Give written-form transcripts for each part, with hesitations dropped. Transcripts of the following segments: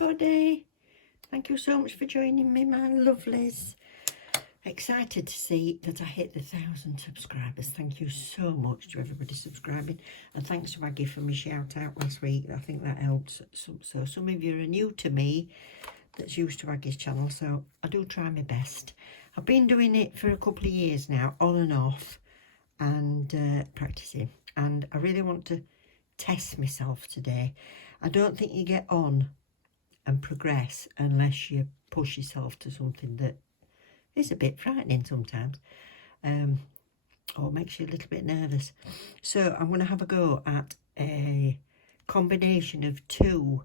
everybody. Thank you so much for joining me, my lovelies. Excited to see that I hit the 1,000 subscribers. Thank you so much to everybody subscribing, and thanks to Aggie for my shout out last week. I think that helps. So some of you are new to me that's used to Aggie's channel, so I do try my best. I've been doing it for a couple of years now, on and off, and practicing, and I really want to test myself today. I don't think you get on and progress unless you push yourself to something that is a bit frightening sometimes, or makes you a little bit nervous. So I'm going to have a go at a combination of two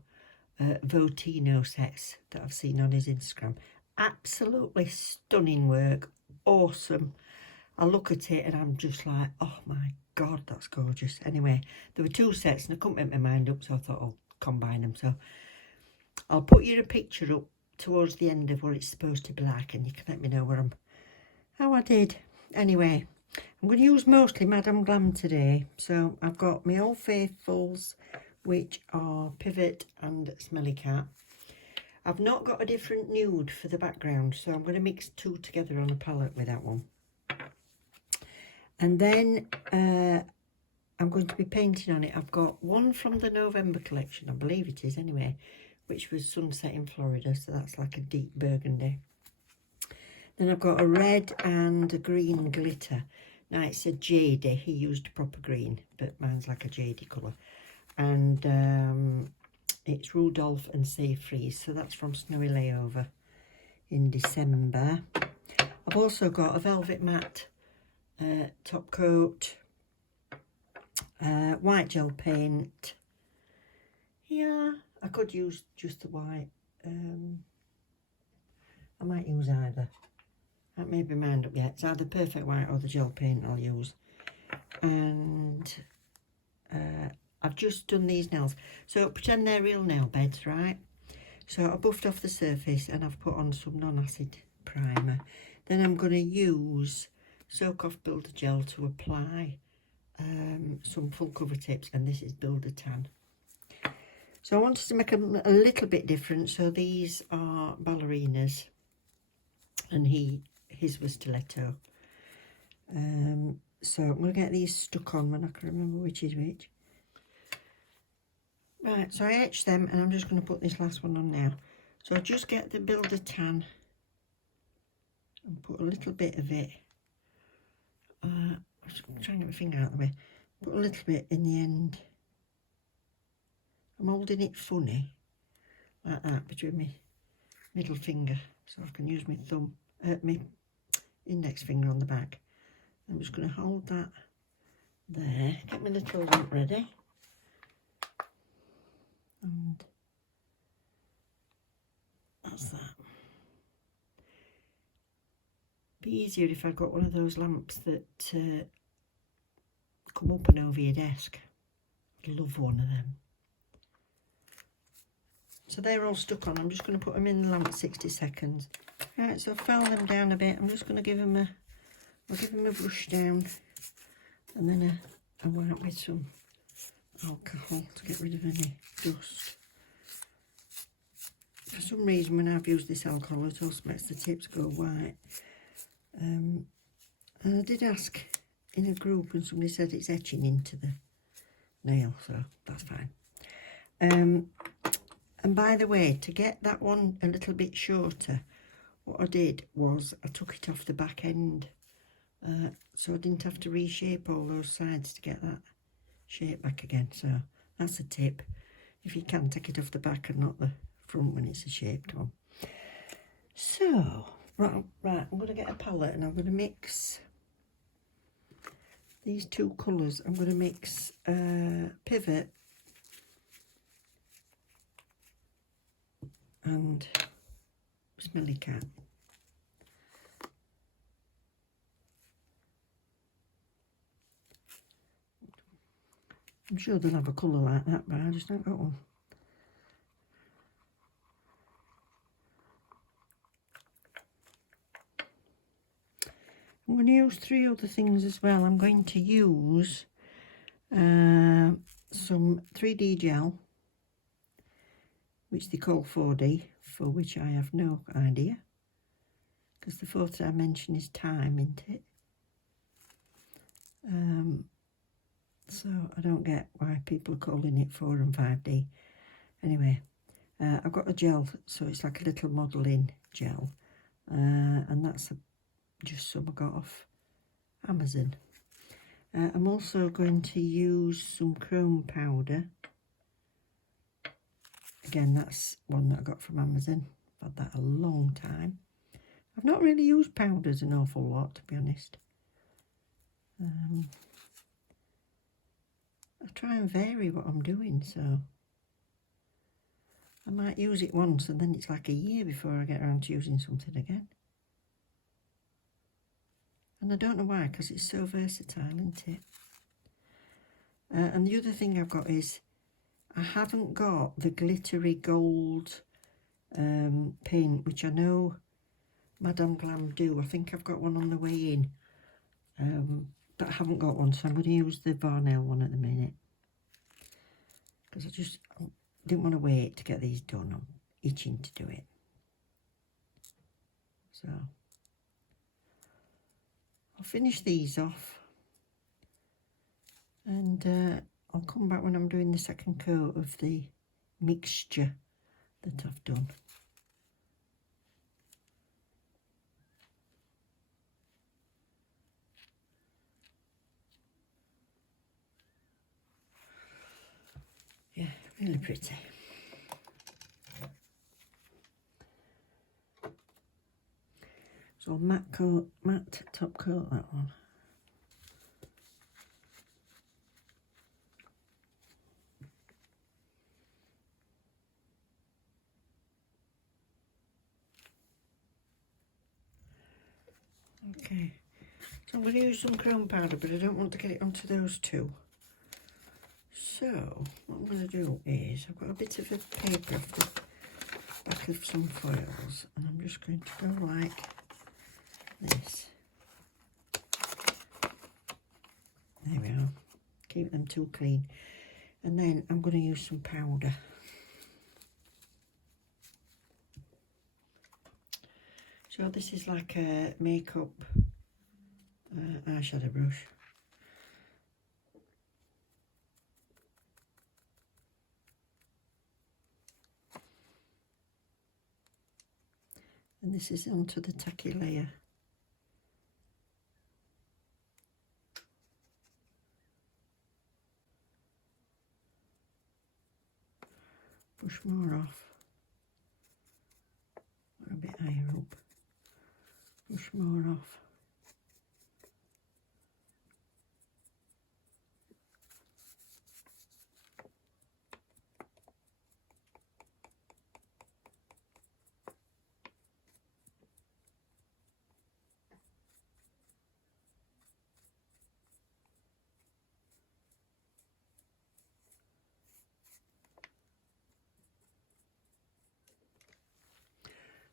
Vo.Tino sets that I've seen on his Instagram. Absolutely stunning work, awesome. I look at it and I'm just like, oh my God, that's gorgeous. Anyway, there were two sets and I couldn't make my mind up, so I thought I'll combine them. So I'll put you a picture up towards the end of what it's supposed to be like, and you can let me know how I did. Anyway, I'm going to use mostly Madam Glam today. So I've got my Old Faithfuls, which are Pivot and Smelly Cat. I've not got a different nude for the background, so I'm going to mix two together on a palette with that one. And then I'm going to be painting on it. I've got one from the November collection, I believe it is anyway, which was Sunset in Florida, so that's like a deep burgundy. Then I've got a red and a green glitter. Now it's a jadey. He used proper green, but mine's like a jadey colour. And it's Rudolph and Safe Freeze, so that's from Snowy Layover in December. I've also got a velvet matte top coat, white gel paint. Yeah, I could use just the white. I might use either. That made my mind up yet. It's either perfect white or the gel paint I'll use. And I've just done these nails. So pretend they're real nail beds, right? So I buffed off the surface and I've put on some non-acid primer. Then I'm going to use Soak Off Builder Gel to apply some full cover tips, and this is Builder Tan. So I wanted to make them a little bit different. So these are ballerinas, and his was stiletto. So I'm going to get these stuck on when I can remember which is which. Right, so I etched them, and I'm just going to put this last one on now. So I just get the Builder Tan and put a little bit of it. I'm just trying to get my finger out of the way. Put a little bit in the end. I'm holding it funny, like that, between my middle finger, so I can use my thumb, my index finger on the back. I'm just going to hold that there, get my little lamp ready, and that's that. Be easier if I got one of those lamps that come up and over your desk. I'd love one of them. So they're all stuck on. I'm just going to put them in the lamp 60 seconds. Right, so I've filed them down a bit. I'm just going to give them I'll give them a brush down, and then a wipe with some alcohol to get rid of any dust. For some reason, when I've used this alcohol, it also makes the tips go white. And I did ask in a group, and somebody said it's etching into the nail, so that's fine. And by the way, to get that one a little bit shorter, what I did was I took it off the back end, so I didn't have to reshape all those sides to get that shape back again. So that's a tip. If you can, take it off the back and not the front when it's a shaped one. So, right, I'm going to get a palette and I'm going to mix these two colours. I'm going to mix Pivot and Smelly Cat. I'm sure they'll have a colour like that, but I just don't got one. I'm going to use three other things as well. I'm going to use some 3D gel, which they call 4D, for which I have no idea, because the fourth dimension is time, isn't it? So I don't get why people are calling it 4 and 5D. Anyway, I've got a gel, so it's like a little modelling gel, and that's just some I got off Amazon. I'm also going to use some chrome powder. Again, that's one that I got from Amazon. I've had that a long time. I've not really used powders an awful lot, to be honest. I try and vary what I'm doing, so I might use it once and then it's like a year before I get around to using something again. And I don't know why, because it's so versatile, isn't it? And the other thing I've got is, I haven't got the glittery gold paint, which I know Madam Glam do. I think I've got one on the way in, but I haven't got one, so I'm going to use the Varnell one at the minute, because I just didn't want to wait to get these done. I'm itching to do it. So I'll finish these off, and I'll come back when I'm doing the second coat of the mixture that I've done. Yeah, really pretty. So matte coat, matte top coat that one. Okay, so I'm going to use some chrome powder, but I don't want to get it onto those two. So what I'm going to do is, I've got a bit of a paper off the back of some foils, and I'm just going to go like this. There we are. Keep them too clean. And then I'm going to use some powder. So this is like a makeup eyeshadow brush. And this is onto the tacky layer. Push more off. Or a bit higher up. Push more off.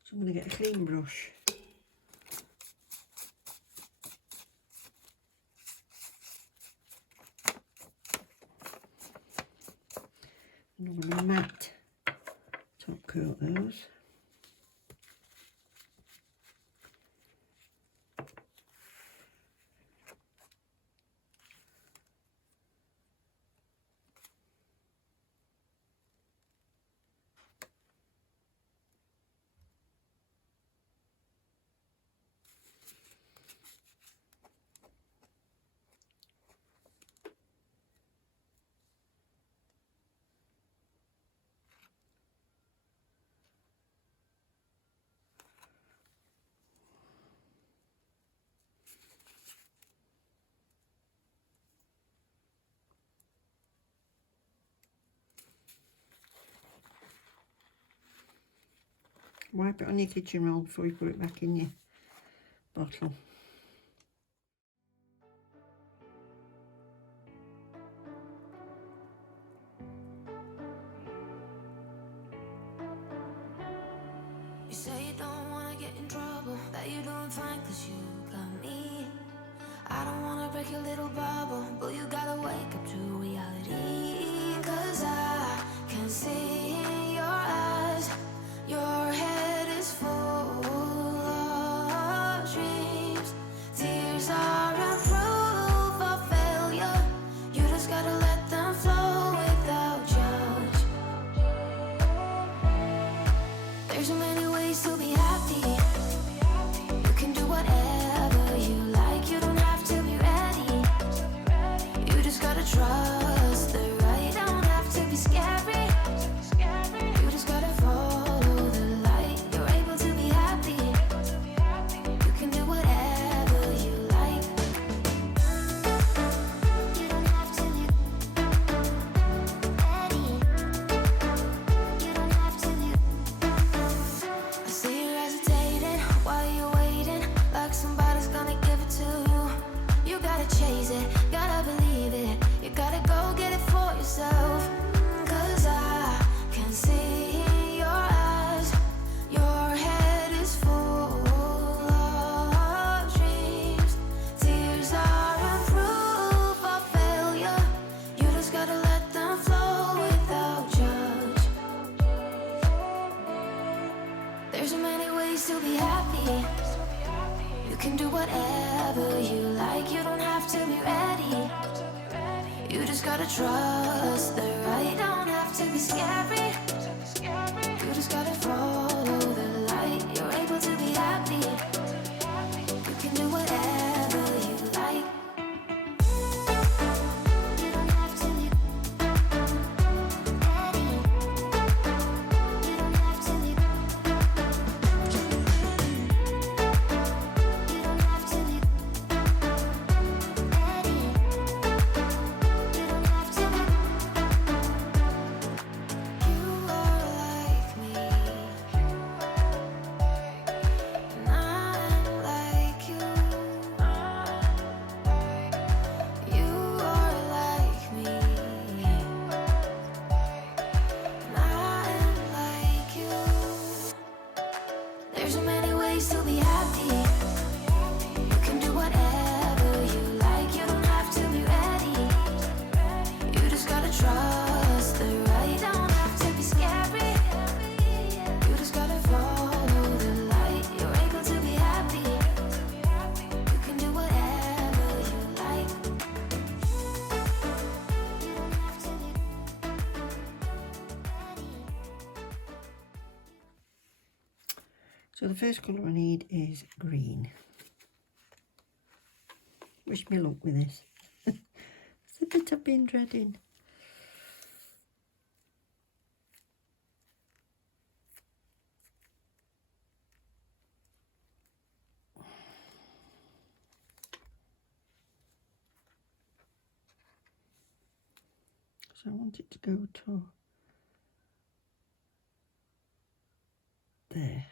So I'm going to get a clean brush. And I'm going to matte top coat those. Wipe it on your kitchen roll before you put it back in your bottle. You say you don't wanna get in trouble, that you're doing fine cause you got me. I don't wanna break your little bubble, but you gotta wake up to reality. Cause I can see in your eyes can do whatever you like. You don't have to be ready. You just gotta trust the right. Don't have to be scary. You just gotta follow the light. You're able to be happy. You can do whatever you like. You don't have to be ready. You don't have to be. You don't have to be ready. You don't have to be. You are like me, and I'm like you. You are like me, and I'm like you. There's so many ways to be happy. You can do whatever you like. You don't have to be ready. You just gotta trust the right. Don't have to be scary. You just gotta follow the light. You're able to be happy. You can do whatever you like. You don't have to be ready. So the first colour I need is green. Wish me luck with this. It's the bit I've been dreading. So I want it to go to there.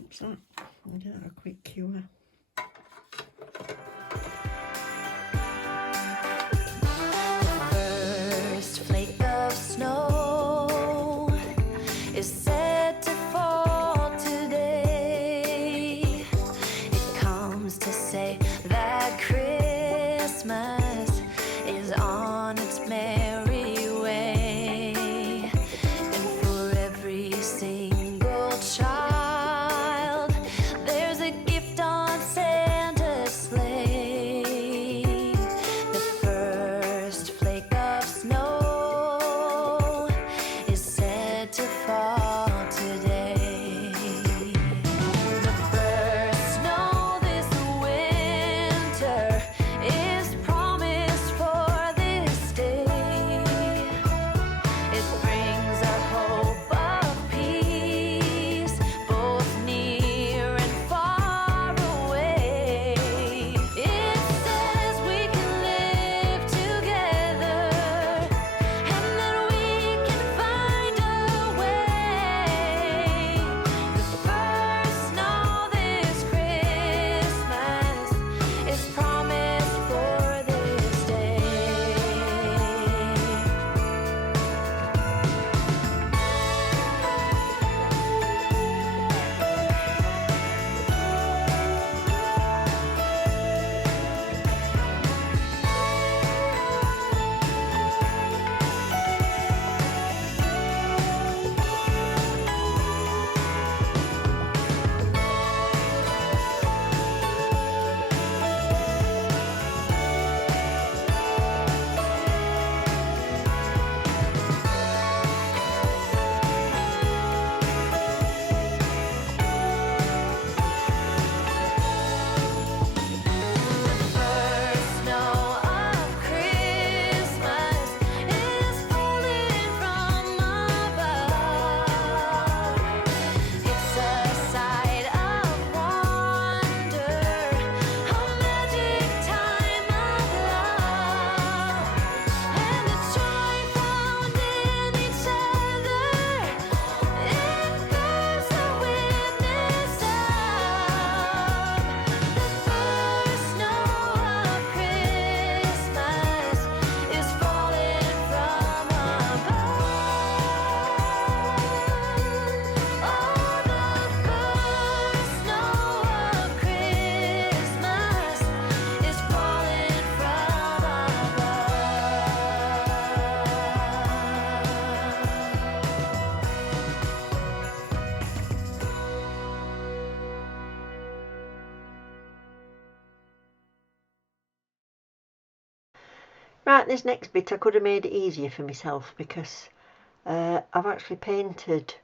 What's that? I'll do a quick cure. First flake of snow is set to fall today. It comes to say that Christmas is on its merry way. And for every single child, there's a gift on Santa's sleigh. The first flake of snow is said to fall Right, this next bit I could have made it easier for myself because I've actually painted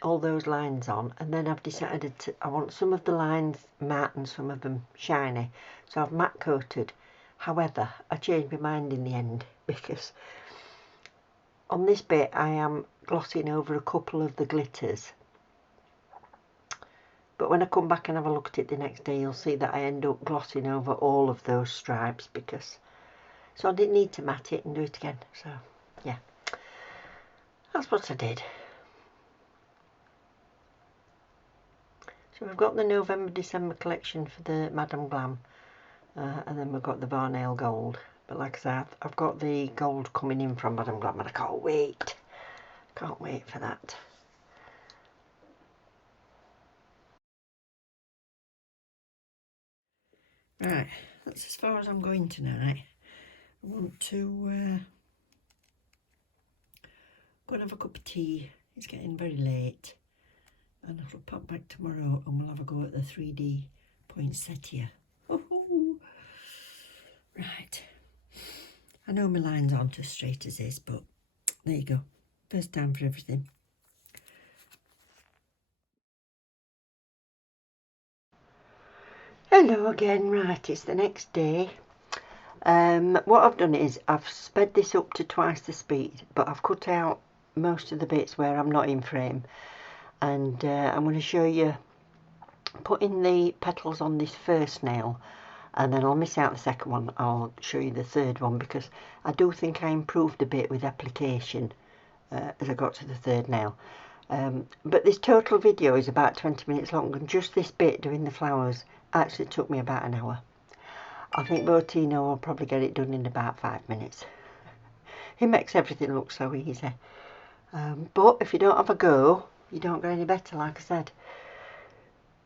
all those lines on, and then I've decided I want some of the lines matte and some of them shiny, so I've matte coated. However, I changed my mind in the end because on this bit I am glossing over a couple of the glitters, but when I come back and have a look at it the next day, you'll see that I end up glossing over all of those stripes, because so I didn't need to matte it and do it again. So yeah, that's what I did. So we've got the November December collection for the Madam Glam, and then we've got the Varnail Gold. But like I said, I've got the gold coming in from Madam Glam, and I can't wait. Can't wait for that. Right, that's as far as I'm going tonight. I want to go and have a cup of tea. It's getting very late, and I'll pop back tomorrow and we'll have a go at the 3D Poinsettia. Right, I know my lines aren't as straight as this, but there you go. First time for everything. Hello again. Right, it's the next day. What I've done is I've sped this up to twice the speed, but I've cut out most of the bits where I'm not in frame, and I'm going to show you putting the petals on this first nail, and then I'll miss out the second one. I'll show you the third one, because I do think I improved a bit with application as I got to the third nail. But this total video is about 20 minutes long, and just this bit doing the flowers actually took me about an hour. I think Vo.Tino will probably get it done in about 5 minutes. He makes everything look so easy. But if you don't have a go, you don't get any better, like I said.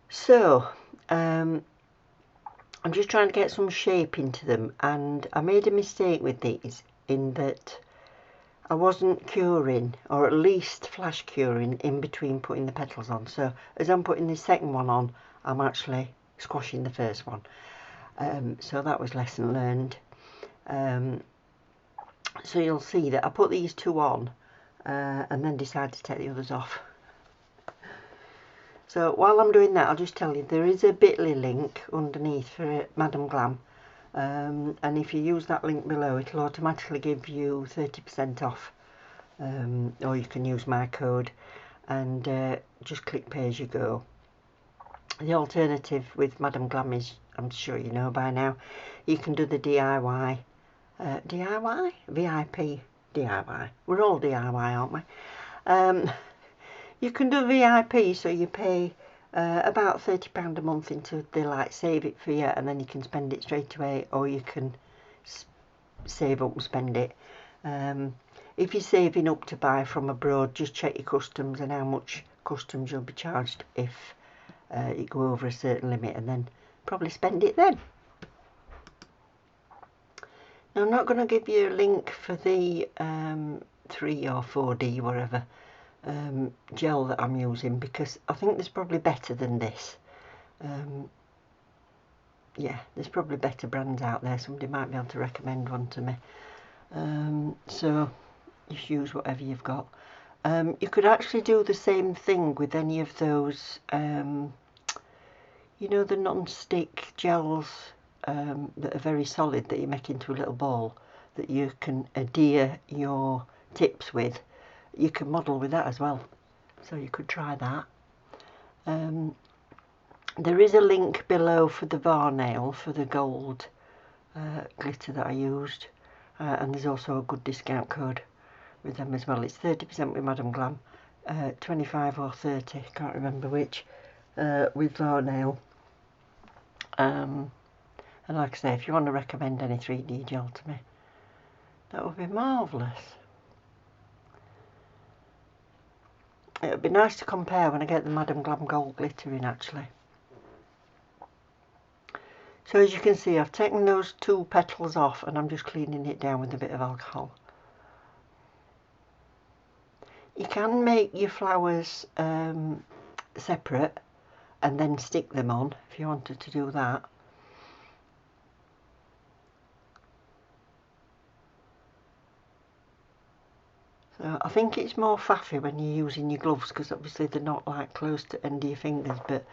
So, I'm just trying to get some shape into them, and I made a mistake with these in that I wasn't curing, or at least flash curing, in between putting the petals on. So as I'm putting the second one on, I'm actually squashing the first one. So that was lesson learned. So you'll see that I put these two on and then decided to take the others off. So while I'm doing that, I'll just tell you there is a bit.ly link underneath for Madam Glam, and if you use that link below, it'll automatically give you 30% off, or you can use my code and just click pay as you go. The alternative with Madam Glam is, I'm sure you know by now, you can do the DIY, DIY? VIP DIY. We're all DIY, aren't we? You can do VIP, so you pay about £30 a month into the like save it for you, and then you can spend it straight away, or you can save up and spend it. If you're saving up to buy from abroad, just check your customs and how much customs you'll be charged if you go over a certain limit, and then probably spend it then. Now, I'm not going to give you a link for the 3 or 4D whatever gel that I'm using, because I think there's probably better than this. Yeah, there's probably better brands out there. Somebody might be able to recommend one to me. So just use whatever you've got. You could actually do the same thing with any of those, you know, the non-stick gels that are very solid, that you make into a little ball that you can adhere your tips with. You can model with that as well, so you could try that. There is a link below for the Varnail, for the gold glitter that I used, and there's also a good discount code with them as well. It's 30% with Madam Glam, 25 or 30, can't remember which, with Varnail. And like I say, if you want to recommend any 3D gel to me, that would be marvellous. It would be nice to compare when I get the Madam Glam gold glitter in, actually. So as you can see, I've taken those two petals off and I'm just cleaning it down with a bit of alcohol. You can make your flowers separate and then stick them on if you wanted to do that. So I think it's more faffy when you're using your gloves, because obviously they're not like close to the end of your fingers, but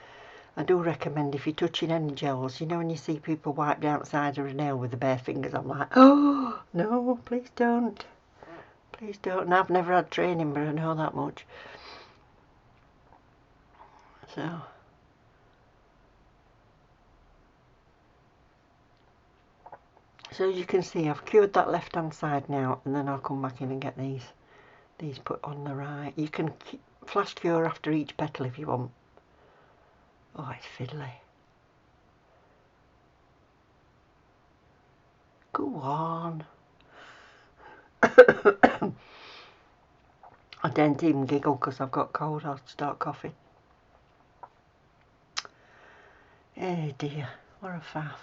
I do recommend if you're touching any gels, you know when you see people wipe the outside of a nail with their bare fingers, I'm like, oh no, please don't. Please don't. And I've never had training, but I know that much. So you can see I've cured that left hand side now, and then I'll come back in and get these put on the right. You can flash cure after each petal if you want. Oh, it's fiddly. Go on. I don't even giggle because I've got cold. I'll start coughing. Oh dear, what a faff.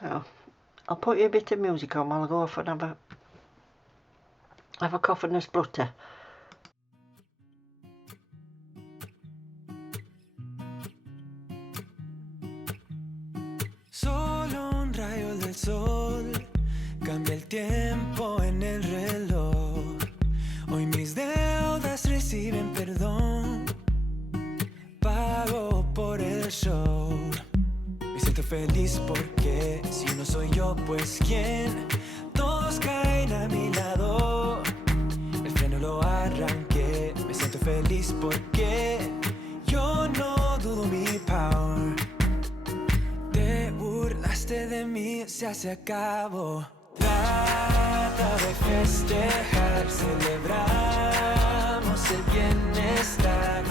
So I'll put you a bit of music on while I go off and have a cough and a splutter. Solo un rayo del sol cambia el tiempo en el reloj. Hoy mis deudas reciben perdón. Pago por el show. Me siento feliz porque si no soy yo, pues quién. Todos caen a mi lado. El freno lo arranqué. Me siento feliz porque yo no dudo mi power. Te burlaste de mí, se acabó. Trata de festejar, celebramos el bienestar.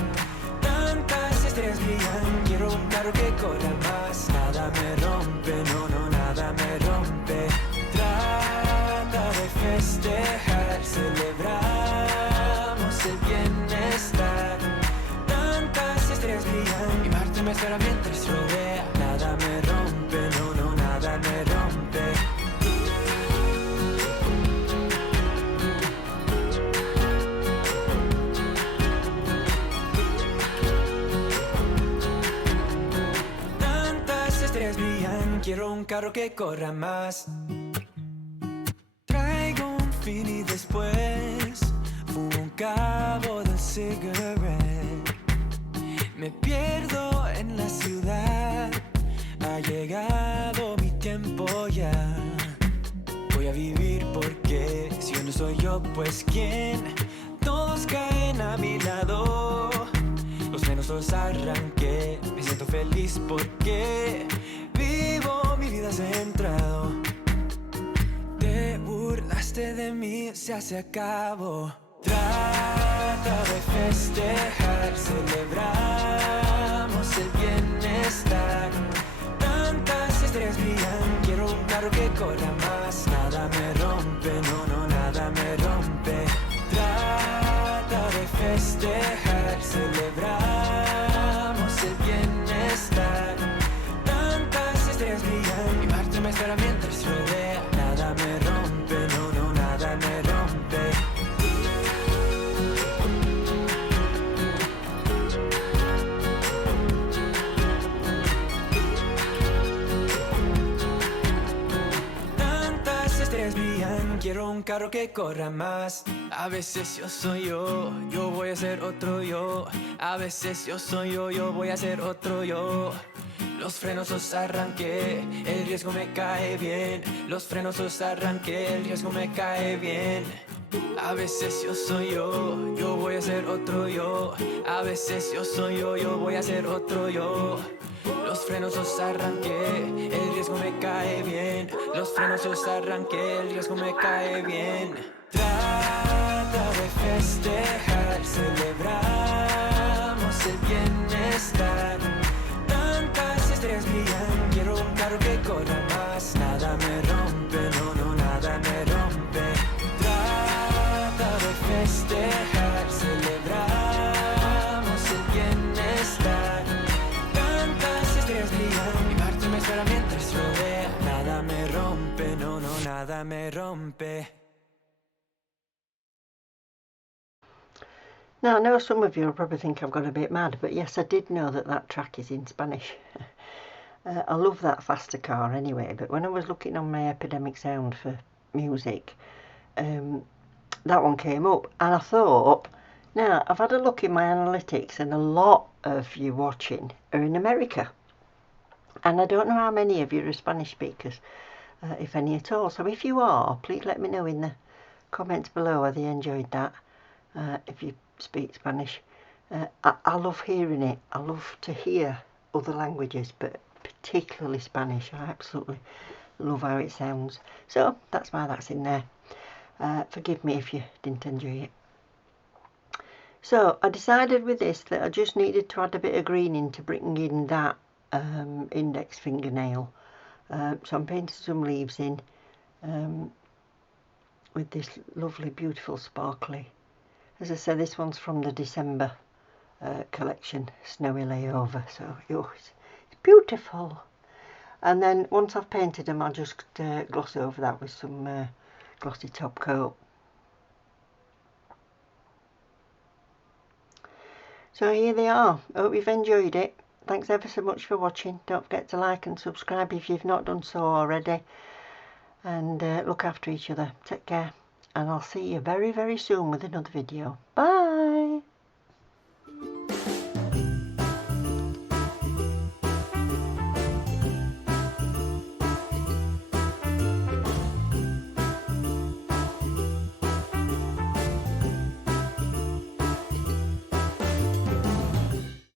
Tantas estrellas brillan, quiero un carro que corra más. Nada me rompe, no, no, nada me rompe. Trata de festejar, celebramos el bienestar. Tantas estrellas brillan y Marte me espera mientras rodea. Nada me rompe, no, no, nada me rompe. Tantas estrellas brillan, quiero un carro que corra más. Traigo un fin y después fumo un cabo de cigarette. Me pierdo en la ciudad, ha llegado mi tiempo ya. Voy a vivir porque si yo no soy yo, pues quién. Todos caen a mi lado, los frenos los arranqué. Me siento feliz porque vivo mi vida centrado. Te burlaste de mí, se acabó. Trata de festejar, celebramos el bienestar. Tantas estrellas brillan, quiero un carro que corra más. Nada me rompe, no, no, nada me rompe. Trata de festejar, celebramos el bienestar. Tantas estrellas brillan y Marte me espera mientras rodea. Nada me rompe, no, no, nada me rompe. Quiero un carro que corra más. A veces yo soy yo voy a ser otro yo. A veces yo soy yo voy a ser otro yo. Los frenos los arranqué, el riesgo me cae bien. Los frenos los arranqué, el riesgo me cae bien. A veces yo soy yo voy a ser otro yo. A veces yo soy yo voy a ser otro yo. Los frenos los arranqué, el riesgo me cae bien. Los frenos los arranqué, el riesgo me cae bien. Trata de festejar, celebramos el bienestar. Tantas estrellas brillan, quiero un carro que corra más. Nada me rompe, no, no, nada me rompe. Trata de festejar, celebramos el bienestar. Mi Marte me espera mientras rodea. Nada me rompe, no, no, nada me rompe. Now I know some of you will probably think I've got a bit mad, but yes, I did know that track is in Spanish. I love that faster car anyway, but when I was looking on my Epidemic Sound for music, that one came up, and I thought, now I've had a look in my analytics, and a lot of you watching are in America, and I don't know how many of you are Spanish speakers, if any at all. So if you are, please let me know in the comments below whether you enjoyed that, if you speak Spanish. I love hearing it. I love to hear other languages, but particularly Spanish. I absolutely love how it sounds. So that's why that's in there. Forgive me if you didn't enjoy it. So I decided with this that I just needed to add a bit of green in to bring in that index fingernail. So I'm painting some leaves in with this lovely, beautiful, sparkly. As I said, this one's from the December collection, Snowy Layover. So it's beautiful. And then once I've painted them, I'll just gloss over that with some glossy top coat. So here they are. I hope you've enjoyed it. Thanks ever so much for watching. Don't forget to like and subscribe if you've not done so already. And look after each other. Take care. And I'll see you very, very soon with another video. Bye.